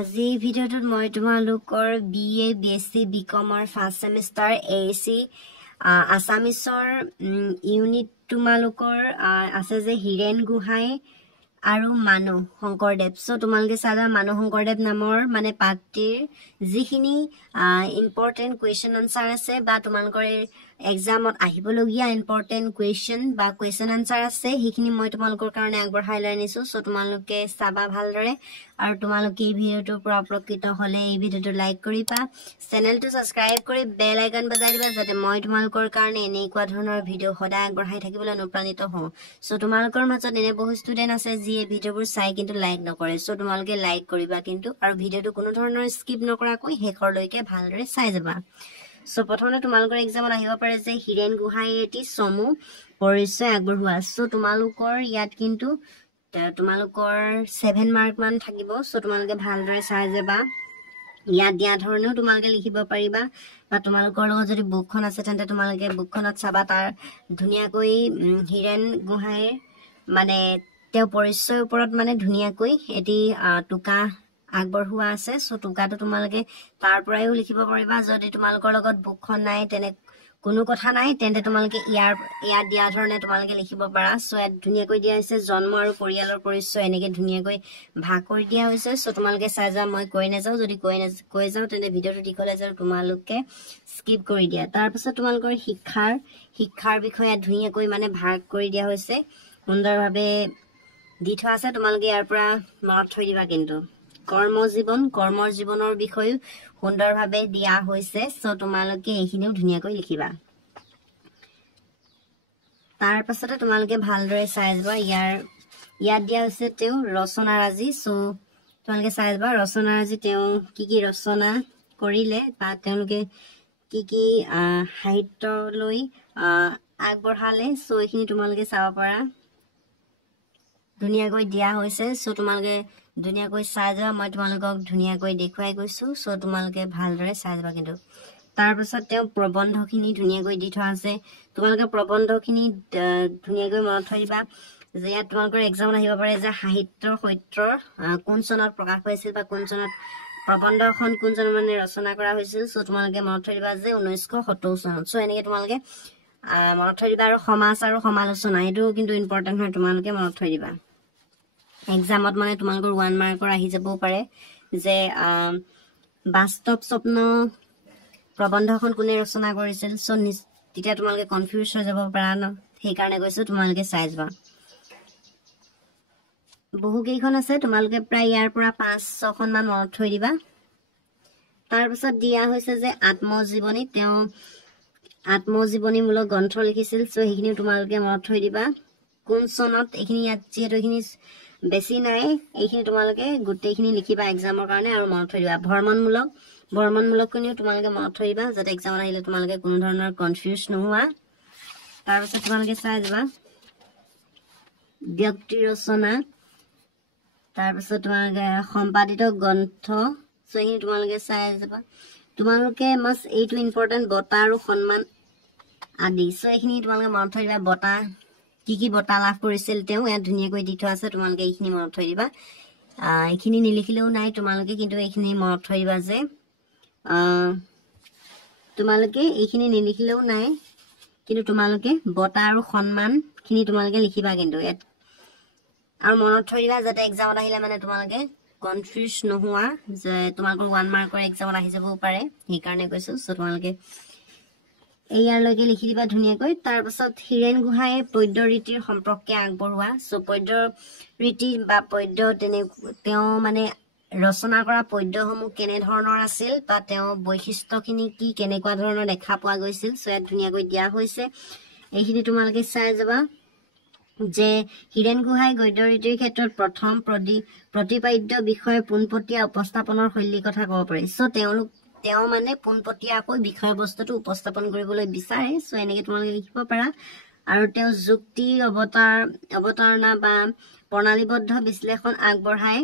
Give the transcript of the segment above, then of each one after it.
আজি ভিডিঅ'টোত মই তোমালোকৰ BA BSc BCom first semester AAC আসামিছৰ ইউনিট তোমালোকৰ আছে যে হিৰেন গোহাঁই আৰু মানৱ শংকৰদেৱ সো তোমালোকে সাদা মানৱ শংকৰদেৱ নামৰ মানে পাঠটিৰ যিখিনি ইম্পৰ্টেন্ট কোৱেশ্চন আনসাৰ আছে বা তোমালোকৰ এক্সামত আহিবলগীয়া ইম্পৰ্টেন্ট কোৱেশ্চন বা কোৱেশ্চন আনসাৰ আছে সেইখিনি মই তোমালোকৰ কাৰণে আগবঢ়াই লৈ আনিছো সো তোমালোকে চাবা ভালদৰে আৰু তোমালোকে এই ভিডিঅ'টোৰ পৰা উপকৃত হলে এই ভিডিঅ'টো লাইক কৰিবা চেনেলটো সাবস্ক্ৰাইব কৰি বেল আইকন বজাই দিবা যাতে মই তোমালোকৰ কাৰণে এনেকুৱা ধৰণৰ ভিডিঅ' সদায় আগবঢ়াই থাকিবলৈ অনুপ্ৰাণিত হওঁ সো তোমালোকৰ মাজত এনে বহু ষ্টুডেন্ট আছে যি এই ভিডিঅ'বোৰ চাই কিন্তু লাইক নকৰে সো তোমালোকে লাইক কৰিবা কিন্তু আৰু ভিডিঅ'টো কোনো ধৰণৰ স্কিপ নকৰাকৈ শেষৰলৈকে ভালদৰে চাই যাবা সো প্ৰথমে তোমালোকৰ এক্সামত আহিব পাৰে যে হিৰেন গোহাঁই এটি চমু পৰিচয় আগবঢ়োৱা সো তোমালোকৰ ইয়াত কিন্তু তোমালোকৰ 7 মাৰ্ক মান থাকিব সো তোমালোকে ভালদৰে চাই যাবা ইয়াত দিয়া ধৰণেও তোমালোকে লিখিব পাৰিবা বা তোমালোকৰ লগত যদি বুকখন আছে তেন্তে তোমালোকে বুকখনত চাবা তাৰ ধুনীয়াকৈ হিৰেন গোহাঁইৰ মানে তেওঁ পৰিচয়ৰ ওপৰত মানে ধুনীয়াকৈ এটি টুকা আগবঢ়োৱা আছে সো টুকাটো তোমালোকে তাৰ পৰাইও লিখিব পাৰিবা যদি তোমালোকৰ লগত বুকখন নাই তেনে কোনো কথা নাই তেন্তে তোমালোকে ইয়াত দিয়া ধৰণে তোমালোকে লিখিব পাৰা সো ইয়াত ধুনীয়াকৈ দিয়া হৈছে জন্ম আৰু পৰিয়ালৰ পৰিচয় এনেকে ধুনীয়াকৈ ভাগ কৰি দিয়া হৈছে সো তোমালোকে চাই যা মই কৈ নাযাও যদি কৈ যাও তেন্তে ভিডিঅ'টো দীঘলে যাও তোমালোকে স্কিপ কৰি দিয়া তাৰ পাছত তোমালোকৰ শিক্ষাৰ বিষয়ে ধুনীয়াকৈ মানে ভাগ কৰি দিয়া হৈছে সুন্দৰভাৱে দি থোৱা আছে তোমালোকে ইয়াৰ পৰা মনত থৈ দিবা কিন্তু কৰ্মৰ জীৱনৰ বিষয়ে সুন্দৰভাৱে দিয়া হৈছে সো তোমালোকে এইখিনিও ধুনীয়াকৈ লিখিবা তাৰ পাছতে তোমালোকে ভালদৰে চাই যাবা ইয়াত দিয়া হৈছে তেওঁ ৰচনাৰাজি সো তোমালোকে চাই যাবা ৰচনাৰাজি তেওঁ কি ৰচনা কৰিলে বা তেওঁলোকে কি সাহিত্যলৈ আগবঢ়ালে সো এইখিনি তোমালোকে চাব পাৰা ধুনীয়াকৈ দিয়া হৈছে সো তোমালোকে ধুনীয়াকৈ চাই যাবা মই তোমালোকক ধুনীয়াকৈ দেখুৱাই গৈছো সো তোমালোকে ভালদৰে চাই যাবা কিন্তু তাৰ পাছত তেওঁ প্ৰবন্ধখিনি ধুনীয়াকৈ দি থোৱা আছে তোমালোকে প্ৰবন্ধখিনি ধুনীয়াকৈ মনত থৈ দিবা যে ইয়াত তোমালোকৰ এক্সাম আহিব পাৰে যে সাহিত্যৰ সত্যৰ কোন চনত প্ৰকাশ পাইছিল বা কোন চনত প্ৰবন্ধখন কোন চনত মানে ৰচনা কৰা হৈছিল সো তোমালোকে মনত থৈ দিবা যে 1970 চনত সো এনেকে তোমালোকে মনত থৈ দিবা আৰু সমাজ আৰু সমালোচনা এটো কিন্তু ইম্পৰ্টেন্ট হয় তোমালোকে মনত থৈ দিবা এক্সামত মানে তোমালোকৰ 1 মাৰ্কৰ আহি যাবও পাৰে যে বাস্তৱ স্বপ্ন প্ৰবন্ধখন কোনে ৰচনা কৰিছিল সো তেতিয়া তোমালোকে কনফিউজ হৈ যাব পাৰা ন সেই কাৰণে কৈছো তোমালোকে চাই যাবা বহু কেইখন আছে তোমালোকে প্ৰায় ইয়াৰ পৰা 5-6 খন মান মনত থৈ দিবা তাৰ পিছত দিয়া হৈছে যে আত্মজীৱনী তেওঁ আত্মজীৱনীমূলক গ্ৰন্থ লিখিছিল সো সেইখিনি তোমালোকে মনত থৈ দিবা কোন চনত এইখিনি ইয়াত যেটো এইখিনি বেছি নাই এইখিনি তোমালোকে গোটেইখিনি লিখিবা এক্সামৰ কাৰণে আৰু মনত থৈ দিবা ভ্ৰমণমূলকখিনিও তোমালোকে মনত থৈ দিবা যাতে এক্সামত আহিলে তোমালোকে কোনো ধৰণৰ কনফিউজ নোহোৱা তাৰ পিছত তোমালোকে চাই যাবা ব্যক্তি ৰচনা তাৰ পিছত তোমালোকে সম্পাদিত গ্ৰন্থ সো এইখিনি তোমালোকে চাই যাবা তোমালোকে মাছ এইটো ইম্পৰ্টেন্ট বঁটা আৰু সন্মান আদি সো এইখিনি তোমালোকে মনত থৈ দিবা বঁটা কি বঁটা লাভ কৰিছিল তেওঁ ইয়াত ধুনীয়াকৈ দি থোৱা আছে তোমালোকে এইখিনি মনত থৈ দিবা এইখিনি নিলিখিলেও নাই তোমালোকে কিন্তু এইখিনি মনত থৈ দিবা যে তোমালোকে এইখিনি নিলিখিলেও নাই কিন্তু তোমালোকে বঁটা আৰু সন্মান খিনি তোমালোকে লিখিবা কিন্তু ইয়াত আৰু মনত থৈ দিবা যাতে এক্সামত আহিলে মানে তোমালোকে কনফিউজ নোহোৱা যে তোমালোকৰ 1 মাৰ্কৰ এক্সামত আহি যাবও পাৰে সেই কাৰণে কৈছো সো তোমালোকে ইয়াৰলৈকে লিখি দিবা ধুনীয়াকৈ তাৰ পাছত হিৰেন গোহাঁইয়ে পদ্য ৰীতিৰ সম্পৰ্কে আগবঢ়োৱা সো পদ্য ৰীতি বা পদ্য তেওঁ মানে ৰচনা কৰা পদ্যসমূহ কেনে ধৰণৰ আছিল বা তেওঁ বৈশিষ্ট্যখিনি কি কেনেকুৱা ধৰণৰ দেখা পোৱা গৈছিল সো ইয়াত ধুনীয়াকৈ দিয়া হৈছে এইখিনি তোমালোকে চাই যাবা যে হিৰেন গোহাঁই গদ্য ৰীতিৰ ক্ষেত্ৰত প্ৰথম প্ৰতিপাদ্য বিষয় পোনপটীয়া উপস্থাপনৰ শৈলীৰ কথা ক'ব পাৰি সো তেওঁ মানে পোনপটীয়াকৈ বিষয়বস্তুটো উপস্থাপন কৰিবলৈ বিচাৰে সো এনেকে তোমালোকে লিখিব পাৰা আৰু তেওঁ যুক্তি অৱতাৰণা বা প্ৰণালীবদ্ধ বিশ্লেষণ আগবঢ়ায়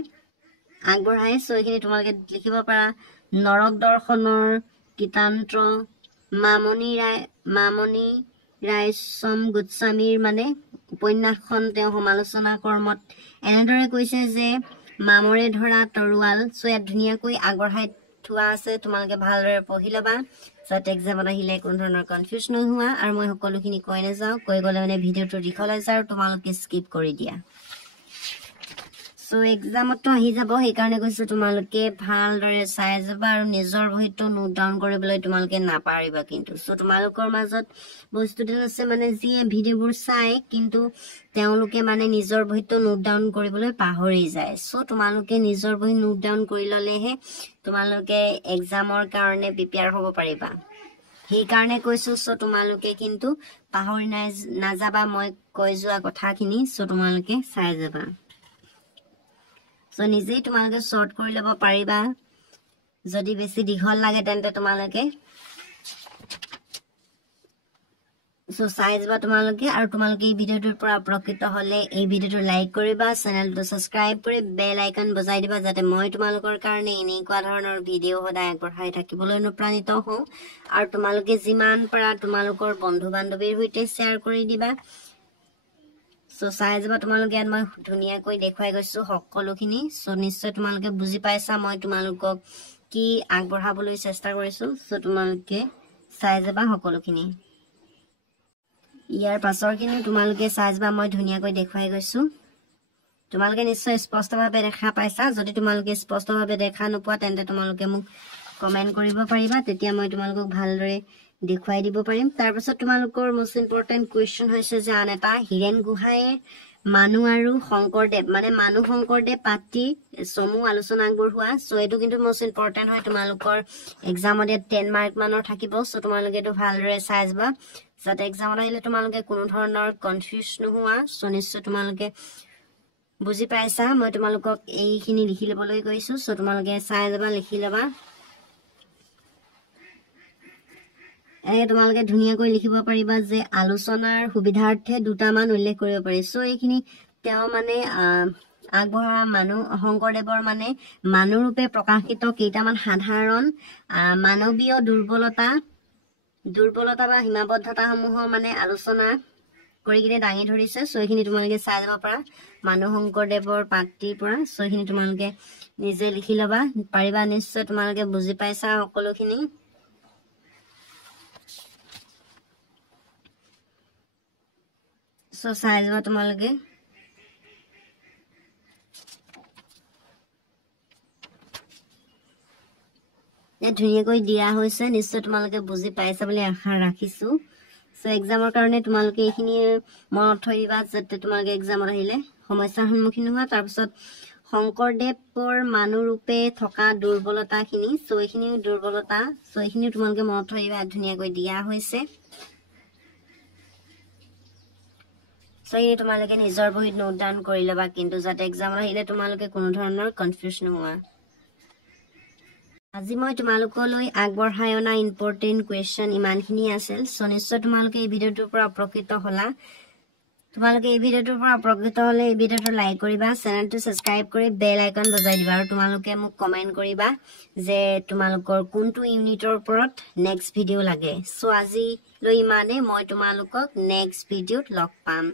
সো এইখিনি তোমালোকে লিখিব পাৰা নৰক দৰ্শনৰ কীতান্ত্ৰ মামণি ৰায়চম গোস্বামীৰ মানে উপন্যাসখন তেওঁ সমালোচনা কৰ্মত এনেদৰে কৈছে যে মামৰে ধৰা তৰোৱাল সো ইয়াত ধুনীয়াকৈ আগবঢ়াই থোৱা আছে তোমালোকে ভালদৰে পঢ়ি ল'বা যাতে এক্সামত আহিলে কোনো ধৰণৰ কনফিউজ নোহোৱা আৰু মই সকলোখিনি কৈ নাযাওঁ কৈ গ'লে মানে ভিডিঅ'টো দীঘল হৈ যায় আৰু তোমালোকে স্কিপ কৰি দিয়া সো এক্সামতো আহি যাব সেইকাৰণে কৈছো তোমালোকে ভালদৰে চাই যাবা আৰু নিজৰ বহিটো নোট ডাউন কৰিবলৈ তোমালোকে নাপাৰিবা কিন্তু সো তোমালোকৰ মাজত বস্তুটো আছে মানে যি ভিডিঅ'বোৰ চাই কিন্তু তেওঁলোকে মানে নিজৰ বহিটো নোট ডাউন কৰিবলৈ পাহৰি যায় সো তোমালোকে নিজৰ বহি নোট ডাউন কৰি ললেহে তোমালোকে এক্সামৰ কাৰণে প্ৰিপেয়াৰ হ'ব পাৰিবা সেইকাৰণে কৈছো সো তোমালোকে কিন্তু পাহৰি নাযাবা মই কৈ যোৱা কথাখিনি সো তোমালোকে চাই যাবা সো নিজেই তোমালোকে শৰ্ট কৰি ল'ব পাৰিবা যদি বেছি দীঘল লাগে তেন্তে তোমালোকে সো চাই যাবা তোমালোকে আৰু তোমালোকে এই ভিডিঅ'টোৰ পৰা উপকৃত হ'লে এই ভিডিঅ'টো লাইক কৰিবা চেনেলটো সাবস্ক্ৰাইব কৰি বেল আইকন বজাই দিবা যাতে মই তোমালোকৰ কাৰণে এনেকুৱা ধৰণৰ ভিডিঅ' সদায় আগবঢ়াই থাকিবলৈ অনুপ্ৰাণিত হওঁ আৰু তোমালোকে যিমান পাৰা তোমালোকৰ বন্ধু বান্ধৱীৰ সৈতে শ্বেয়াৰ কৰি দিবা সো চাই যাবা তোমালোকে ইয়াত মই ধুনীয়াকৈ দেখুৱাই গৈছো সকলোখিনি সো নিশ্চয় তোমালোকে বুজি পাইছা মই তোমালোকক কি আগবঢ়াবলৈ চেষ্টা কৰিছো সো তোমালোকে চাই যাবা সকলোখিনি ইয়াৰ পাছৰখিনি তোমালোকে চাই যাবা মই ধুনীয়াকৈ দেখুৱাই গৈছো তোমালোকে নিশ্চয় স্পষ্টভাৱে দেখা পাইছা যদি তোমালোকে স্পষ্টভাৱে দেখা নোপোৱা তেন্তে তোমালোকে মোক কমেন্ট কৰিব পাৰিবা তেতিয়া মই তোমালোকক ভালদৰে দেখুৱাই দিব পাৰিম তাৰ পাছত তোমালোকৰ মোষ্ট ইম্পৰ্টেন্ট কোৱেশ্চন হৈছে যে আন এটা হিৰেন গোহাঁইৰ মানু আৰু শংকৰদেৱ মানে মানু শংকৰদেৱ পাতি সমু আলোচনা আগবঢ়োৱা সো এটো কিন্তু মোষ্ট ইম্পৰ্টেন্ট হয় তোমালোকৰ এক্সামত 10 মাৰ্ক মানৰ থাকিব সো তোমালোকে এটো ভালদৰে চাই যাবা যাতে এক্সামত আহিলে তোমালোকে কোনো ধৰণৰ কনফিউজ নোহোৱা সো নিশ্চয় তোমালোকে বুজি পাইছা মই তোমালোকক এইখিনি লিখি ল'বলৈ কৈছো সো তোমালোকে চাই যাবা লিখি ল'বা তোমালোকে ধুনীয়াকৈ লিখিব পাৰিবা যে আলোচনাৰ সুবিধাৰ্থে দুটামান উল্লেখ কৰিব পাৰি সো এইখিনি তেওঁ মানে আগবঢ়া মানুহ শংকৰদেৱৰ মানে মানুৰূপে প্ৰকাশিত কেইটামান সাধাৰণ মানৱীয় দুৰ্বলতা বা সীমাবদ্ধতাসমূহৰ মানে আলোচনা কৰি কিনে দাঙি ধৰিছে সো এইখিনি তোমালোকে চাই যাব পাৰা মানুহ শংকৰদেৱৰ পাত্ৰীৰ পৰা সো এইখিনি তোমালোকে নিজে লিখি ল'বা পাৰিবা নিশ্চয় তোমালোকে বুজি পাইছা সকলোখিনি সো চাই যাবা তোমালোকে ধুনীয়াকৈ দিয়া হৈছে নিশ্চয় তোমালোকে বুজি পাইছা বুলি আশা ৰাখিছো সো এক্সামৰ কাৰণে তোমালোকে এইখিনি মনত থৈ দিবা যাতে তোমালোকে এক্সামত আহিলে সমস্যাৰ সন্মুখীন হোৱা তাৰ পিছত শংকৰদেৱৰ মানুৰূপে থকা দুৰ্বলতাখিনি সো এইখিনি দুৰ্বলতা সো এইখিনি তোমালোকে মনত থৈ দিবা ধুনীয়াকৈ দিয়া হৈছে সো এই তোমালোকে নিজৰ বহিত নোট ডাউন কৰি ল'বা কিন্তু যাতে এক্সামত আহিলে তোমালোকে কোনো ধৰণৰ কনফিউজ নোহোৱা আজি মই তোমালোকলৈ আগবঢ়াই অনা ইম্পৰ্টেন্ট কুৱেশ্যন ইমানখিনি আছিল সো নিশ্চয় তোমালোকে এই ভিডিঅ'টোৰ পৰা উপকৃত হ'লা তোমালোকে এই ভিডিঅ'টোৰ পৰা উপকৃত হ'লে এই ভিডিঅ'টো লাইক কৰিবা চেনেলটো সাবস্ক্ৰাইব কৰি বেল আইকন বজাই দিবা আৰু তোমালোকে মোক কমেন্ট কৰিবা যে তোমালোকৰ কোনটো ইউনিটৰ ওপৰত নেক্সট ভিডিঅ' লাগে সো আজিলৈ ইমানে মই তোমালোকক নেক্সট ভিডিঅ'ত লগ পাম